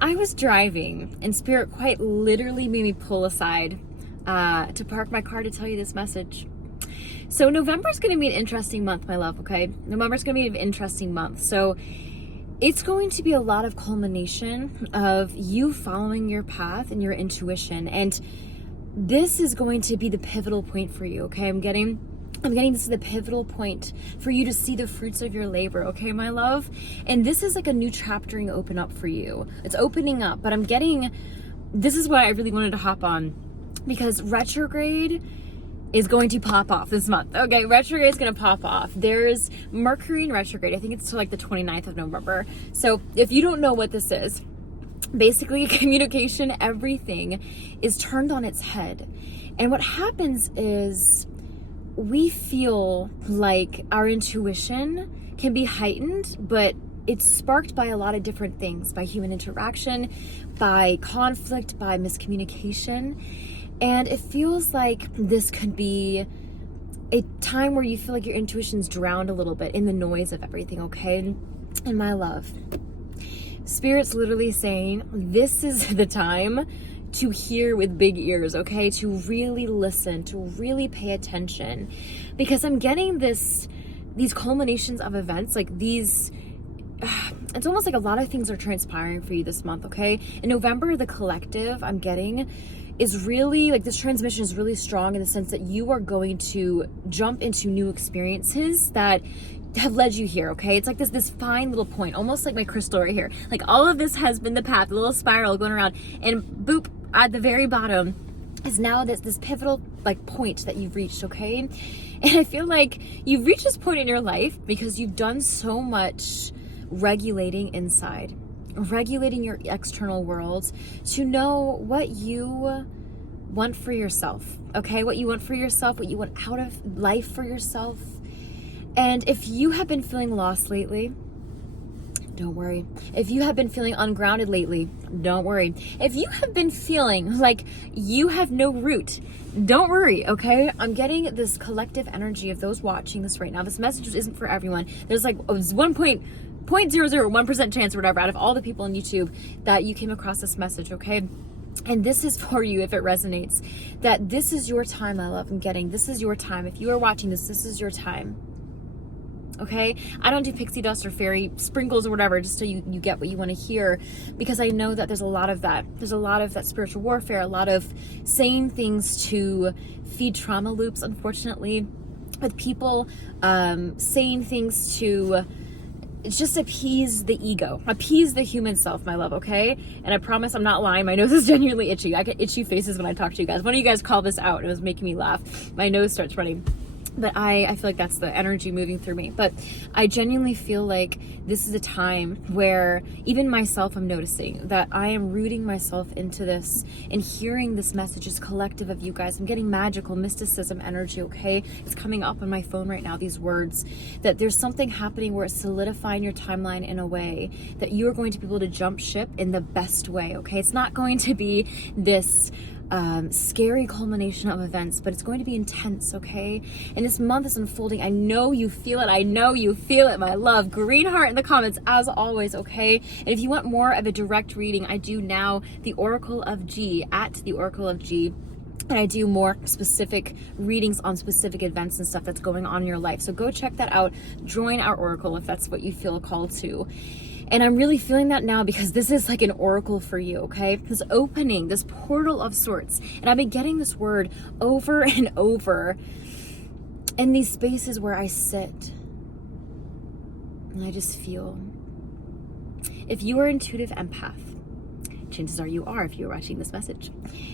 I was driving and Spirit quite literally made me pull aside to park my car to tell you this message. So November is going to be an interesting month, my love, okay? November is going to be an interesting month. So it's going to be a lot of culmination of you following your path and your intuition. And this is going to be the pivotal point for you, okay? I'm getting this is the pivotal point for you to see the fruits of your labor, okay, my love? And this is like a new chaptering open up for you. It's opening up, but this is what I really wanted to hop on, because retrograde is going to pop off this month. Okay, retrograde is going to pop off. There's Mercury in retrograde. I think it's till like the 29th of November. So if you don't know what this is, basically communication, everything is turned on its head. And what happens is we feel like our intuition can be heightened, but it's sparked by a lot of different things, by human interaction, by conflict, by miscommunication. And it feels like this could be a time where you feel like your intuition's drowned a little bit in the noise of everything, okay? And my love, Spirit's literally saying this is the time to hear with big ears, okay? To really listen, to really pay attention. Because I'm getting these culminations of events, like these, it's almost like a lot of things are transpiring for you this month, okay? In November, the collective I'm getting is really, like, this transmission is really strong in the sense that you are going to jump into new experiences that have led you here, okay? It's like this fine little point, almost like my crystal right here. Like, all of this has been the path, the little spiral going around, and boop, at the very bottom is now this pivotal, like, point that you've reached, okay? And I feel like you've reached this point in your life because you've done so much regulating inside, regulating your external world to know what you want for yourself, okay? What you want for yourself, what you want out of life for yourself. And if you have been feeling lost lately, don't worry. If you have been feeling ungrounded lately, don't worry. If you have been feeling like you have no root, don't worry, okay? I'm getting this collective energy of those watching this right now. This message isn't for everyone. There's like 0.001% chance or whatever out of all the people on YouTube that you came across this message, okay? And this is for you if it resonates, that this is your time, my love. I'm getting this is your time. If you are watching this is your time. Okay? I don't do pixie dust or fairy sprinkles or whatever just so you get what you want to hear, because I know that there's a lot of that. There's a lot of that spiritual warfare, a lot of saying things to feed trauma loops, unfortunately, with people saying things to just appease the ego, appease the human self, my love, okay? And I promise I'm not lying. My nose is genuinely itchy. I get itchy faces when I talk to you guys. One of you guys called this out. It was making me laugh. My nose starts running. But I feel like that's the energy moving through me. But I genuinely feel like this is a time where even myself, I'm noticing that I am rooting myself into this and hearing this message is collective of you guys. I'm getting magical mysticism energy, okay? It's coming up on my phone right now, these words, that there's something happening where it's solidifying your timeline in a way that you're going to be able to jump ship in the best way, okay? It's not going to be this scary culmination of events, but it's going to be intense, okay? And this month is unfolding. I know you feel it. I know you feel it, my love. Green heart in the comments as always, okay? And if you want more of a direct reading, I do now the Oracle of G at the Oracle of G. And I do more specific readings on specific events and stuff that's going on in your life. So go check that out. Join our Oracle if that's what you feel called to. And I'm really feeling that now because this is like an oracle for you, okay? This opening, this portal of sorts. And I've been getting this word over and over in these spaces where I sit. And I just feel. If you are intuitive empath, chances are you are if you're watching this message,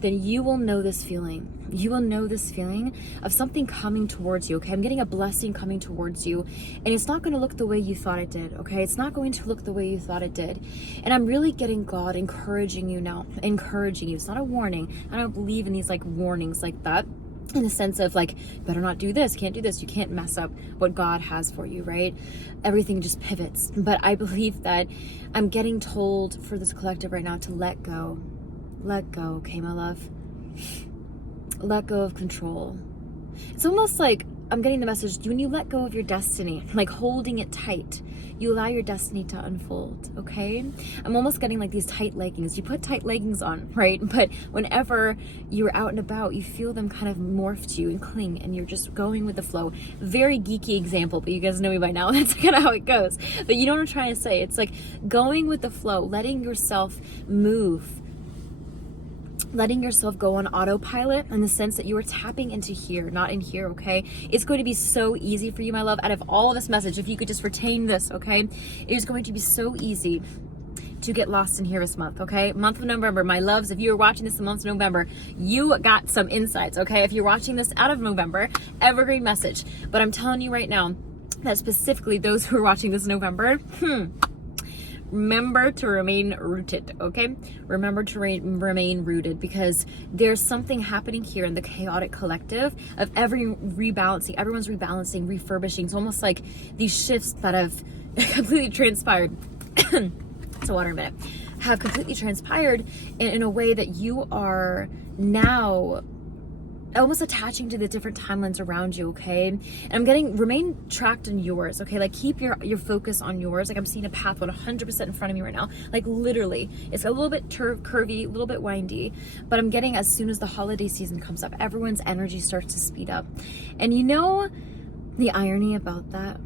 then you will know this feeling. You will know this feeling of something coming towards you, okay? I'm getting a blessing coming towards you, and it's not going to look the way you thought it did, okay? It's not going to look the way you thought it did. And I'm really getting God encouraging you now, encouraging you. It's not a warning. I don't believe in these like warnings like that, in the sense of like, better not do this, can't do this, you can't mess up what God has for you, right? Everything just pivots. But I believe that I'm getting told for this collective right now to let go. Let go, okay, my love? Let go of control. It's almost like I'm getting the message, when you let go of your destiny, like holding it tight, you allow your destiny to unfold, okay? I'm almost getting like these tight leggings. You put tight leggings on, right? But whenever you're out and about, you feel them kind of morph to you and cling, and you're just going with the flow. Very geeky example, but you guys know me by now. That's kind of how it goes. But you know what I'm trying to say? It's like going with the flow, letting yourself move, letting yourself go on autopilot in the sense that you are tapping into here, not in here, okay? It's going to be so easy for you, my love. Out of all of this message, if you could just retain this, okay? It is going to be so easy to get lost in here this month, okay? Month of November, my loves, if you are watching this in the month of November, you got some insights, okay? If you're watching this out of November, evergreen message. But I'm telling you right now that specifically those who are watching this in November, remember to remain rooted, okay? Remember to remain rooted, because there's something happening here in the chaotic collective of everyone's rebalancing, refurbishing. It's almost like these shifts that have completely transpired. So water in a minute. Have completely transpired in a way that you are now almost attaching to the different timelines around you, okay? And I'm getting, remain tracked in yours, okay? Like keep your focus on yours. Like I'm seeing a path 100% in front of me right now. Like literally, it's a little bit curvy, a little bit windy, but I'm getting, as soon as the holiday season comes up, everyone's energy starts to speed up. And you know the irony about that?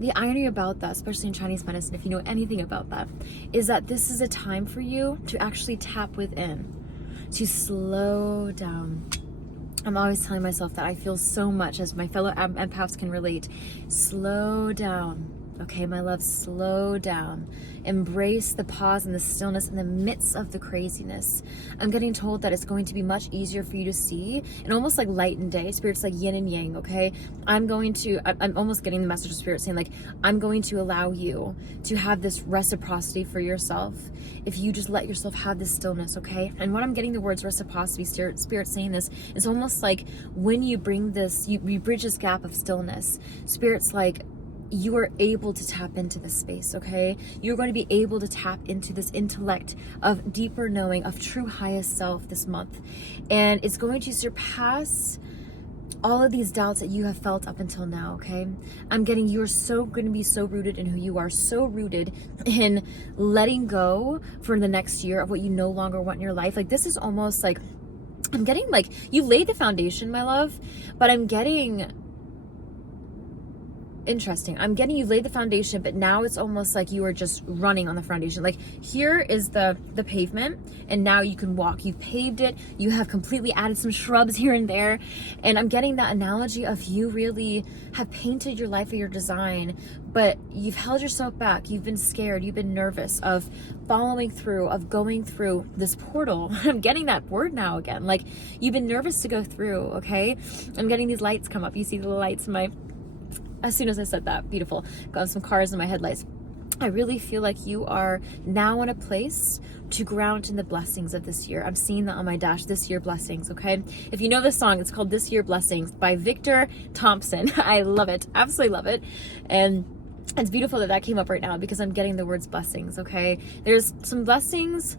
The irony about that, especially in Chinese medicine, if you know anything about that, is that this is a time for you to actually tap within, to slow down. I'm always telling myself that I feel so much, as my fellow empaths can relate. Slow down. Okay, my love, slow down. Embrace the pause and the stillness in the midst of the craziness. I'm getting told that it's going to be much easier for you to see, and almost like light and day. Spirit's like yin and yang, okay? I'm almost getting the message of Spirit saying, like, I'm going to allow you to have this reciprocity for yourself if you just let yourself have this stillness, okay? And when I'm getting the words reciprocity, Spirit saying this, it's almost like when you bring this, you bridge this gap of stillness. Spirit's like, you are able to tap into this space, okay? You're going to be able to tap into this intellect of deeper knowing, of true highest self this month. And it's going to surpass all of these doubts that you have felt up until now, okay? I'm getting, you're so going to be so rooted in who you are, so rooted in letting go for the next year of what you no longer want in your life. Like this is almost like, I'm getting like, you laid the foundation, my love, but I'm getting, interesting. I'm getting, you laid the foundation, but now it's almost like you are just running on the foundation. Like here is the pavement, and now you can walk. You've paved it. You have completely added some shrubs here and there. And I'm getting that analogy of you really have painted your life or your design, but you've held yourself back. You've been scared. You've been nervous of following through, of going through this portal. I'm getting that word now again. Like you've been nervous to go through, okay? I'm getting these lights come up. You see the lights in my, as soon as I said that, beautiful. Got some cars in my headlights. I really feel like you are now in a place to ground in the blessings of this year. I'm seeing that on my dash, this year blessings, okay? If you know this song, it's called This Year Blessings by Victor Thompson. I love it, absolutely love it. And it's beautiful that that came up right now because I'm getting the words blessings, okay? There's some blessings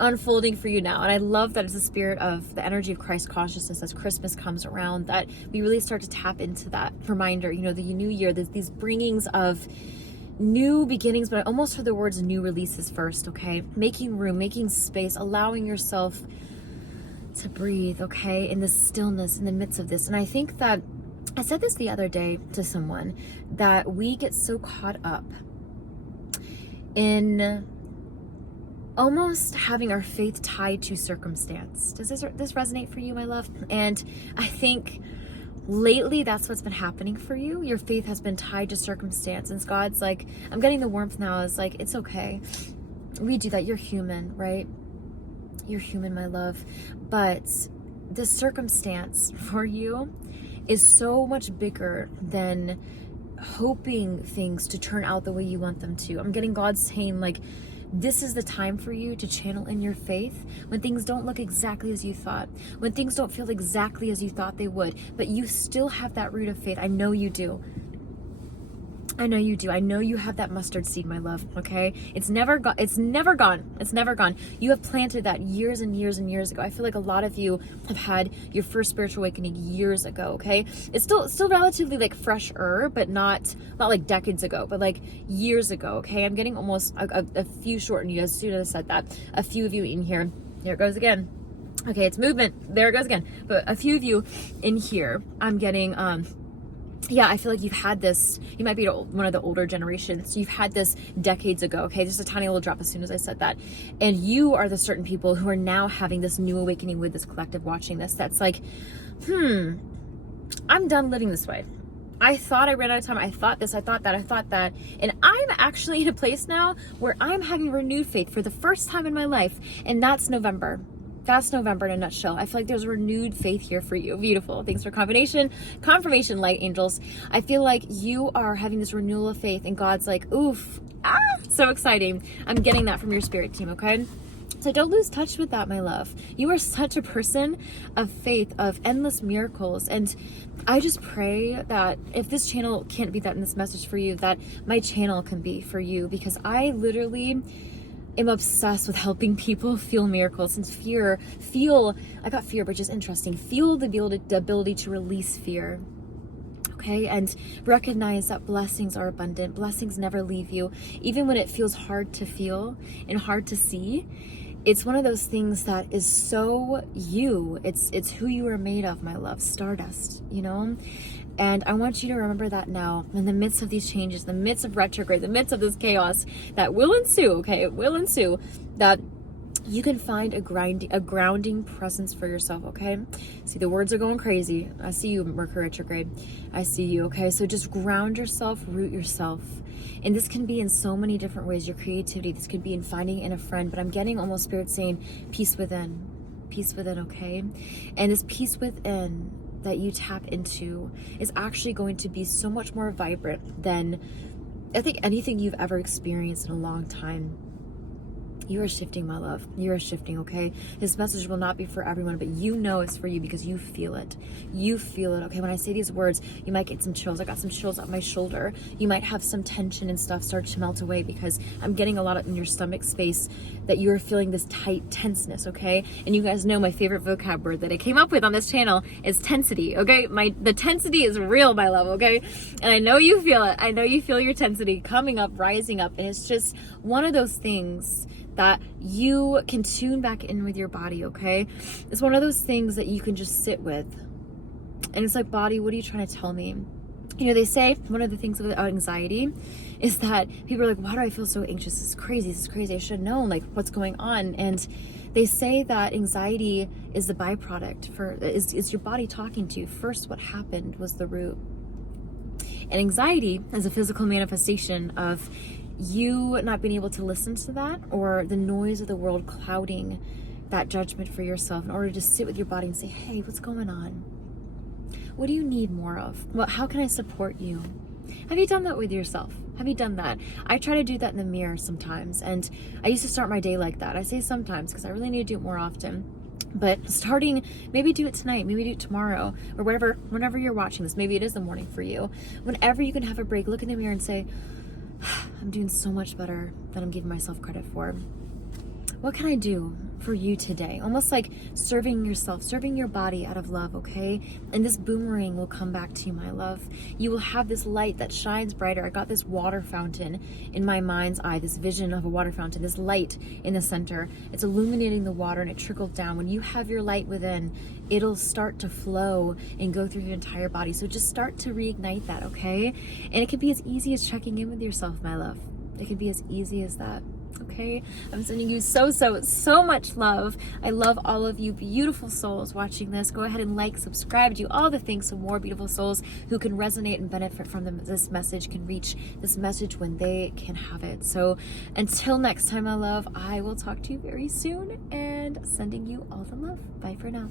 unfolding for you now, and I love that it's the spirit of the energy of Christ consciousness as Christmas comes around, that we really start to tap into that reminder, you know, the new year, there's these bringings of new beginnings, but I almost heard the words new releases first, okay? Making room, making space, allowing yourself to breathe, okay, in the stillness, in the midst of this. And I think that I said this the other day to someone, that we get so caught up in almost having our faith tied to circumstance. Does this resonate for you, my love? And I think lately that's what's been happening for you. Your faith has been tied to circumstance, and God's like, I'm getting the warmth now. It's like, it's okay. We do that. You're human, right? You're human, my love. But the circumstance for you is so much bigger than hoping things to turn out the way you want them to. I'm getting God saying, like, this is the time for you to channel in your faith when things don't look exactly as you thought, when things don't feel exactly as you thought they would, but you still have that root of faith. I know you do. I know you do. I know you have that mustard seed, my love, okay? It's never gone. It's never gone. It's never gone. You have planted that years and years and years ago. I feel like a lot of you have had your first spiritual awakening years ago, okay? It's still relatively like fresher, but not like decades ago, but like years ago, okay? I'm getting almost a few short, and you as soon as I said that, a few of you in here. Here it goes again. Okay, it's movement. There it goes again. But a few of you in here, I'm getting yeah, I feel like you've had this, you might be one of the older generations, you've had this decades ago, okay? Just a tiny little drop as soon as I said that. And you are the certain people who are now having this new awakening with this collective watching this. That's like, I'm done living this way. I thought I ran out of time. I thought this, I thought that, I thought that. And I'm actually in a place now where I'm having renewed faith for the first time in my life. And that's November. That's November in a nutshell. I feel like there's renewed faith here for you. Beautiful. Thanks for confirmation, light angels. I feel like you are having this renewal of faith, and God's like, oof, so exciting. I'm getting that from your spirit team, okay? So don't lose touch with that, my love. You are such a person of faith, of endless miracles. And I just pray that if this channel can't be that in this message for you, that my channel can be for you, because I literally am obsessed with helping people feel miracles and I got fear, which is interesting. Feel the ability to release fear. Okay, and recognize that blessings are abundant. Blessings never leave you. Even when it feels hard to feel and hard to see, it's one of those things that is so you. It's who you are made of, my love. Stardust, you know? And I want you to remember that now, in the midst of these changes, in the midst of retrograde, the midst of this chaos that will ensue, okay? It will ensue, that you can find a grounding presence for yourself, okay? See, the words are going crazy. I see you, Mercury retrograde. I see you, okay? So just ground yourself, root yourself. And this can be in so many different ways. Your creativity, this could be in finding in a friend, but I'm getting almost spirit saying peace within, okay? And this peace within that you tap into is actually going to be so much more vibrant than I think anything you've ever experienced in a long time. You are shifting, my love. You are shifting, okay? This message will not be for everyone, but you know it's for you because you feel it. You feel it, okay? When I say these words, you might get some chills. I got some chills up my shoulder. You might have some tension and stuff start to melt away because I'm getting a lot of in your stomach space that you're feeling this tight tenseness, okay? And you guys know my favorite vocab word that I came up with on this channel is tensity, okay? The tensity is real, my love, okay? And I know you feel it. I know you feel your tensity coming up, rising up, and it's just one of those things that you can tune back in with your body, okay? It's one of those things that you can just sit with. And it's like, body, what are you trying to tell me? You know, they say one of the things about anxiety is that people are like, why do I feel so anxious? This is crazy. I should have known, like, what's going on. And they say that anxiety is the byproduct is your body talking to you. First, what happened was the root. And anxiety is a physical manifestation of you not being able to listen to that, or the noise of the world clouding that judgment for yourself, in order to sit with your body and say, hey, what's going on? What do you need more of? Well, how can I support you? Have you done that with yourself? Have you done that? I try to do that in the mirror sometimes, and I used to start my day like that. I say sometimes because I really need to do it more often. But starting, maybe do it tonight, maybe do it tomorrow, or whenever you're watching this. Maybe it is the morning for you. Whenever you can have a break, look in the mirror and say, I'm doing so much better than I'm giving myself credit for. What can I do for you today? Almost like serving yourself, serving your body out of love, okay? And this boomerang will come back to you, my love. You will have this light that shines brighter. I got this water fountain in my mind's eye, this vision of a water fountain, this light in the center. It's illuminating the water and it trickled down. When you have your light within, it'll start to flow and go through your entire body. So just start to reignite that, okay? And it can be as easy as checking in with yourself, my love. It can be as easy as that. Okay, I'm sending you so much love. I love all of you beautiful souls watching this. Go ahead and like, subscribe, do all the things so more beautiful souls who can resonate and benefit from this message can reach this message when they can have it. So until next time, my love, I will talk to you very soon, and sending you all the love. Bye for now.